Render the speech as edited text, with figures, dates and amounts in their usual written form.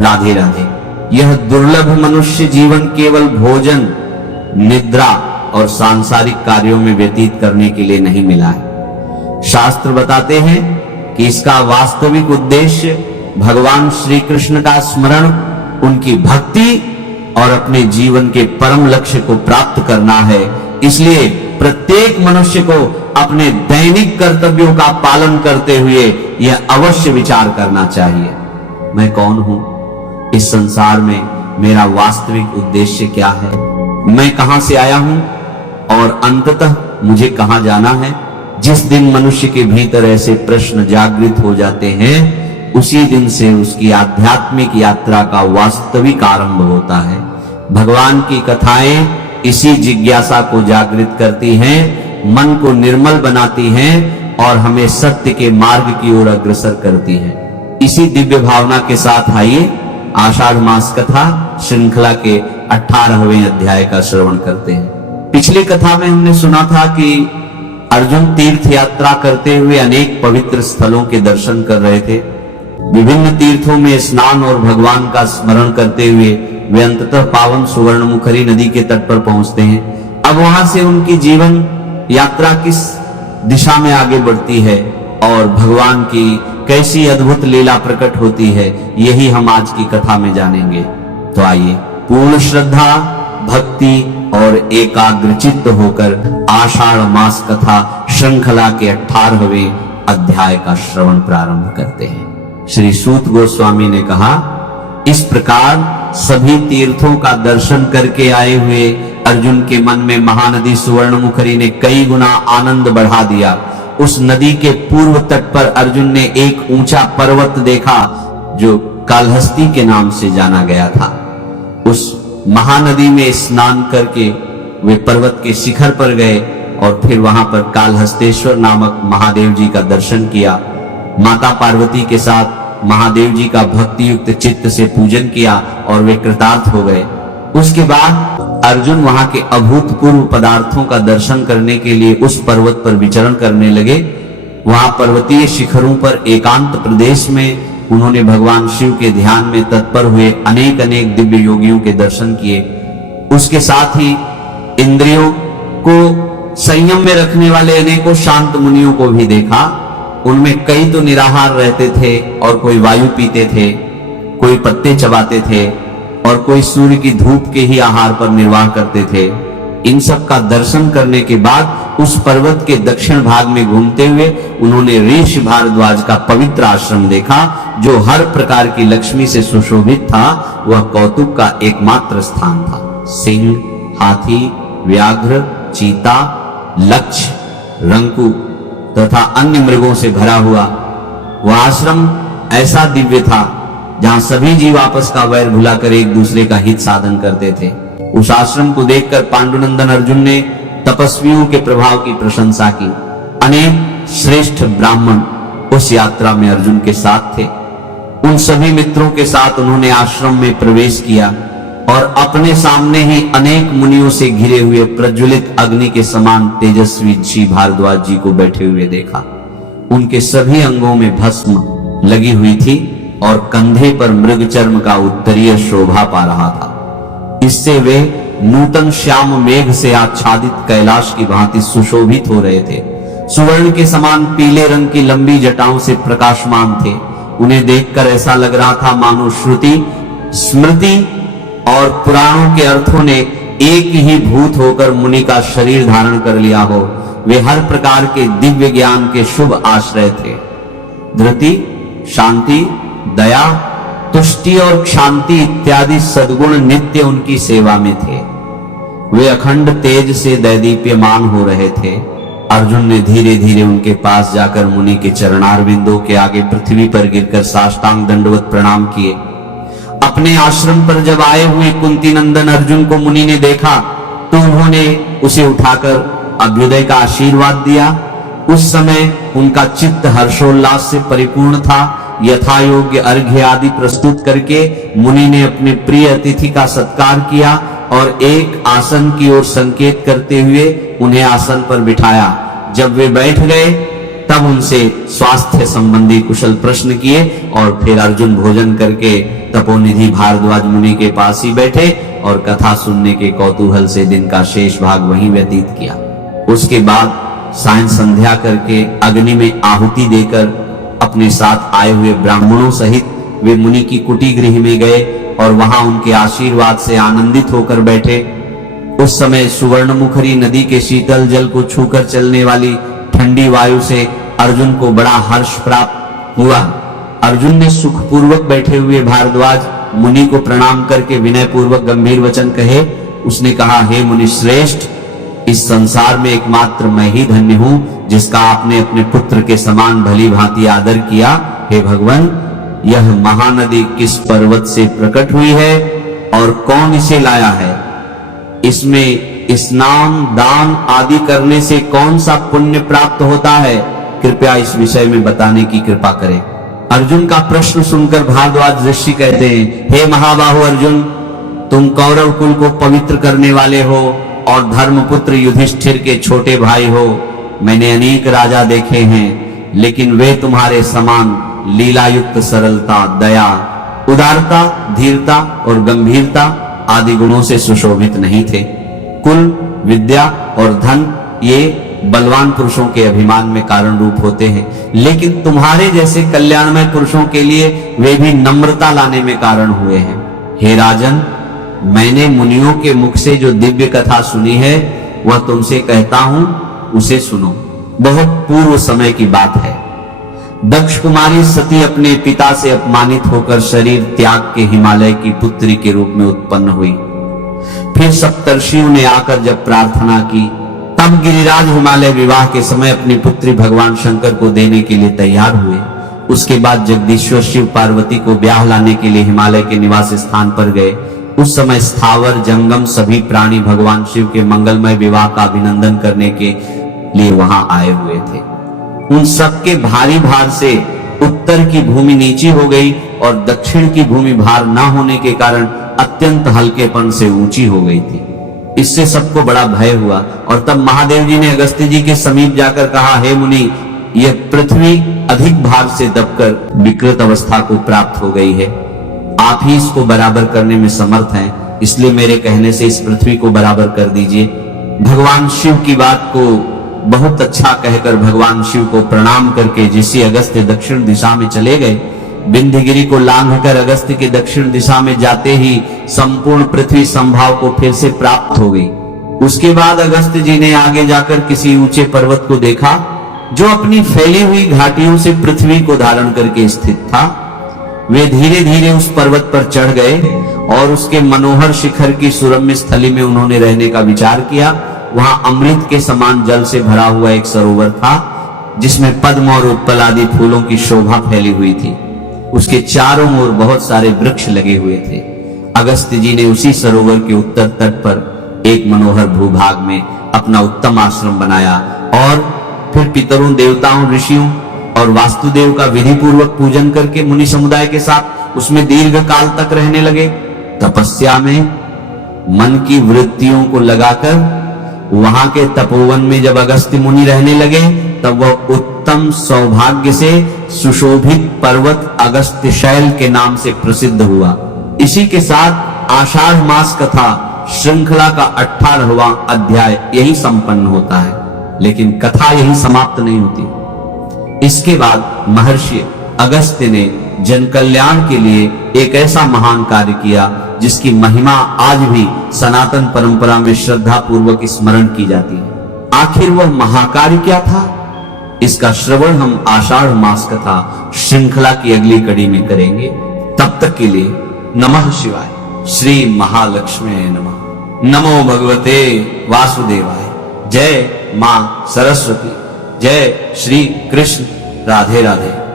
राधे राधे। यह दुर्लभ मनुष्य जीवन केवल भोजन, निद्रा और सांसारिक कार्यों में व्यतीत करने के लिए नहीं मिला है। शास्त्र बताते हैं कि इसका वास्तविक उद्देश्य भगवान श्री कृष्ण का स्मरण, उनकी भक्ति और अपने जीवन के परम लक्ष्य को प्राप्त करना है। इसलिए प्रत्येक मनुष्य को अपने दैनिक कर्तव्यों का पालन करते हुए यह अवश्य विचार करना चाहिए, मैं कौन हूं, इस संसार में मेरा वास्तविक उद्देश्य क्या है, मैं कहां से आया हूं और अंततः मुझे कहां जाना है। जिस दिन मनुष्य के भीतर ऐसे प्रश्न जागृत हो जाते हैं, उसी दिन से उसकी आध्यात्मिक यात्रा का वास्तविक आरंभ होता है। भगवान की कथाएं इसी जिज्ञासा को जागृत करती हैं, मन को निर्मल बनाती हैं और हमें सत्य के मार्ग की ओर अग्रसर करती हैं। इसी दिव्य भावना के साथ आइए आषाढ़ मास कथा श्रृंखला के 18वें अध्याय का श्रवण करते हैं। पिछली कथा में हमने सुना था कि अर्जुन तीर्थ यात्रा करते हुए अनेक पवित्र स्थलों के दर्शन कर रहे थे। विभिन्न तीर्थों में स्नान और भगवान का स्मरण करते हुए वे अंततः पावन सुवर्णमुखरी नदी के तट पर पहुंचते हैं। अब वहां से उनकी जीवन यात्रा किस दिशा में आगे बढ़ती है और भगवान की कैसी अद्भुत लीला प्रकट होती है, यही हम आज की कथा में जानेंगे। तो आइए पूर्ण श्रद्धा, भक्ति और एकाग्रचित्त होकर आषाढ़ मास कथा श्रृंखला के 18वें अध्याय का श्रवण प्रारंभ करते हैं। श्री सूत गोस्वामी ने कहा, इस प्रकार सभी तीर्थों का दर्शन करके आए हुए अर्जुन के मन में महानदी सुवर्णमुखरी ने कई गुना आनंद बढ़ा दिया। उस नदी के पूर्व तट पर अर्जुन ने एक ऊंचा पर्वत देखा जो कालहस्ती के नाम से जाना गया था। उस महानदी में स्नान करके वे पर्वत के शिखर पर गए और फिर वहां पर कालहस्तेश्वर नामक महादेव जी का दर्शन किया। माता पार्वती के साथ महादेव जी का भक्ति युक्त चित्त से पूजन किया और वे कृतार्थ हो गए। उसके बाद अर्जुन वहां के अभूतपूर्व पदार्थों का दर्शन करने के लिए उस पर्वत पर विचरण करने लगे। वहां पर्वतीय शिखरों पर एकांत प्रदेश में उन्होंने भगवान शिव के ध्यान में तत्पर हुए अनेक अनेक दिव्य योगियों के दर्शन किए। उसके साथ ही इंद्रियों को संयम में रखने वाले अनेकों शांत मुनियों को भी देखा। उनमें कई तो निराहार रहते थे और कोई वायु पीते थे, कोई पत्ते चबाते थे और कोई सूर्य की धूप के ही आहार पर निर्वाह करते थे। इन सब का दर्शन करने के बाद उस पर्वत के दक्षिण भाग में घूमते हुए उन्होंने ऋषि भारद्वाज का पवित्र आश्रम देखा, जो हर प्रकार की लक्ष्मी से सुशोभित था। वह कौतुक का एकमात्र स्थान था। सिंह, हाथी, व्याघ्र, चीता, लक्ष्य, रंकू तथा अन्य मृगों से भरा हुआ वह आश्रम ऐसा दिव्य था जहां सभी जीव आपस का वैर भुलाकर एक दूसरे का हित साधन करते थे। उस आश्रम को देखकर पांडुनंदन अर्जुन ने तपस्वियों के प्रभाव की प्रशंसा की। अनेक श्रेष्ठ ब्राह्मण उस यात्रा में अर्जुन के साथ थे। उन सभी मित्रों के साथ उन्होंने आश्रम में प्रवेश किया और अपने सामने ही अनेक मुनियों से घिरे हुए प्रज्वलित अग्नि के समान तेजस्वी श्री भारद्वाज जी को बैठे हुए देखा। उनके सभी अंगों में भस्म लगी हुई थी और कंधे पर मृग चर्म का उत्तरीय शोभा पा रहा था। इससे वे नूतन श्याम मेघ से आच्छादित कैलाश की भांति सुशोभित हो रहे थे। सुवर्ण के समान पीले रंग की लंबी जटाओं से प्रकाशमान थे। उन्हें देखकर ऐसा लग रहा था मानो श्रुति, स्मृति और पुराणों के अर्थों ने एक ही भूत होकर मुनि का शरीर धारण कर लिया हो। वे हर प्रकार के दिव्य ज्ञान के शुभ आश्रय थे। धृति, शांति, दया, तुष्टि और शांति इत्यादि सद्गुण नित्य उनकी सेवा में थे। वे अखंड तेज से दैदीप्यमान हो रहे थे। अर्जुन ने धीरे धीरे उनके पास जाकर मुनि के चरणारविंदों के आगे पृथ्वी पर गिरकर साष्टांग दंडवत प्रणाम किए। अपने आश्रम पर जब आए हुए कुंती नंदन अर्जुन को मुनि ने देखा तो उन्होंने उसे उठाकर अभ्युदय का आशीर्वाद दिया। उस समय उनका चित्त हर्षोल्लास से परिपूर्ण था। यथा योग्य अर्घ्य आदि प्रस्तुत करके मुनि ने अपने प्रिय अतिथि का सत्कार किया और एक आसन की ओर संकेत करते हुए उन्हें आसन पर बिठाया। जब वे बैठ गए तब तब उनसे स्वास्थ्य संबंधी कुशल प्रश्न किए और फिर अर्जुन भोजन करके तपोनिधि भारद्वाज मुनि के पास ही बैठे और कथा सुनने के कौतूहल से दिन का शेष भाग वहीं व्यतीत किया। उसके बाद सायं संध्या करके अग्नि में आहुति देकर अपने साथ आए हुए ब्राह्मणों सहित वे मुनि की कुटी गृह में गए और वहां उनके आशीर्वाद से आनंदित होकर बैठे। उस समय सुवर्णमुखरी नदी के शीतल जल को छूकर चलने वाली ठंडी वायु से अर्जुन को बड़ा हर्ष प्राप्त हुआ। अर्जुन ने सुखपूर्वक बैठे हुए भारद्वाज मुनि को प्रणाम करके विनय पूर्वक गंभीर वचन कहे। उसने कहा, हे मुनि श्रेष्ठ, इस संसार में एकमात्र मैं ही धन्य हूं जिसका आपने अपने पुत्र के समान भली भांति आदर किया। हे भगवान, यह महानदी किस पर्वत से प्रकट हुई है और कौन इसे लाया है? इसमें स्नान दान आदि करने से कौन सा पुण्य प्राप्त होता है? कृपया इस विषय में बताने की कृपा करें। अर्जुन का प्रश्न सुनकर भारद्वाज ऋषि कहते हैं, हे महाबाहु अर्जुन, तुम कौरव कुल को पवित्र करने वाले हो और धर्मपुत्र युधिष्ठिर के छोटे भाई हो। मैंने अनेक राजा देखे हैं, लेकिन वे तुम्हारे समान लीलायुक्त सरलता, दया, उदारता, धीरता और गंभीरता आदि गुणों से सुशोभित नहीं थे। कुल, विद्या और धन ये बलवान पुरुषों के अभिमान में कारण रूप होते हैं, लेकिन तुम्हारे जैसे कल्याणमय पुरुषों के लिए वे भी नम्रता लाने में कारण हुए हैं। हे राजन, मैंने मुनियों के मुख से जो दिव्य कथा सुनी है वह तुमसे कहता हूं, उसे सुनो। बहुत पूर्व समय की बात है। दक्ष कुमारी सती अपने पिता से अपमानित होकर शरीर त्याग के हिमालय की पुत्री के रूप में उत्पन्न हुई। फिर सप्तर्षियों ने आकर जब प्रार्थना की, तब गिरिराज हिमालय विवाह के समय अपनी पुत्री भगवान शंकर को देने के लिए तैयार हुए। उसके बाद जगदीश्वर शिव पार्वती को ब्याह लाने के लिए हिमालय के निवास स्थान पर गए। उस समय स्थावर जंगम सभी प्राणी भगवान शिव के मंगलमय विवाह का अभिनंदन करने के लिए वहां आए हुए थे। उन सबके भारी भार से उत्तर की भूमि नीची हो गई और दक्षिण की भूमि भार न होने के कारण अत्यंत हल्केपन से ऊंची हो गई थी। इससे सबको बड़ा भय हुआ और तब महादेव जी ने अगस्त्य जी के समीप जाकर कहा, हे मुनि, यह पृथ्वी अधिक भार से दबकर विकृत अवस्था को प्राप्त हो गई है। आप ही इसको बराबर करने में समर्थ हैं, इसलिए मेरे कहने से इस पृथ्वी को बराबर कर दीजिए। भगवान शिव की बात को बहुत अच्छा कहकर भगवान शिव को प्रणाम करके ऋषि अगस्त्य दक्षिण दिशा में चले गए। विंध्यगिरि को लांघकर अगस्त्य के दक्षिण दिशा में जाते ही संपूर्ण पृथ्वी संभाव को फिर से प्राप्त हो गई। उसके बाद अगस्त्य जी ने आगे जाकर किसी ऊंचे पर्वत को देखा जो अपनी फैली हुई घाटियों से पृथ्वी को धारण करके स्थित था। वे धीरे धीरे उस पर्वत पर चढ़ गए और उसके मनोहर शिखर की सुरम्य स्थली में उन्होंने रहने का विचार किया। वहां अमृत के समान जल से भरा हुआ एक सरोवर था, जिसमें पद्म और उत्पल आदि फूलों की शोभा फैली हुई थी। उसके चारों ओर बहुत सारे वृक्ष लगे हुए थे। अगस्त्य जी ने उसी सरोवर के उत्तर तट पर एक मनोहर भूभाग में अपना उत्तम आश्रम बनाया और फिर पितरों, देवताओं, ऋषियों और वास्तुदेव का विधि पूर्वक पूजन करके मुनि समुदाय के साथ उसमें दीर्घ काल तक रहने लगे। तपस्या में मन की वृत्तियों को लगाकर वहां के तपोवन में जब अगस्त्य मुनि रहने लगे, तब वह उत्तम सौभाग्य से सुशोभित पर्वत अगस्त्य शैल के नाम से प्रसिद्ध हुआ। इसी के साथ आषाढ़ मास कथा श्रृंखला का 18वां अध्याय यही संपन्न होता है, लेकिन कथा यही समाप्त नहीं होती। इसके बाद महर्षि अगस्त्य ने जन कल्याण के लिए एक ऐसा महान कार्य किया जिसकी महिमा आज भी सनातन परंपरा में श्रद्धा पूर्वक स्मरण की जाती है। आखिर वह महाकार्य क्या था? इसका श्रवण हम आषाढ़ मास कथा श्रृंखला की अगली कड़ी में करेंगे। तब तक के लिए नमः शिवाय। श्री महालक्ष्मी नमः। नमो भगवते वासुदेवाय। जय मां सरस्वती। जय श्री कृष्ण। राधे राधे।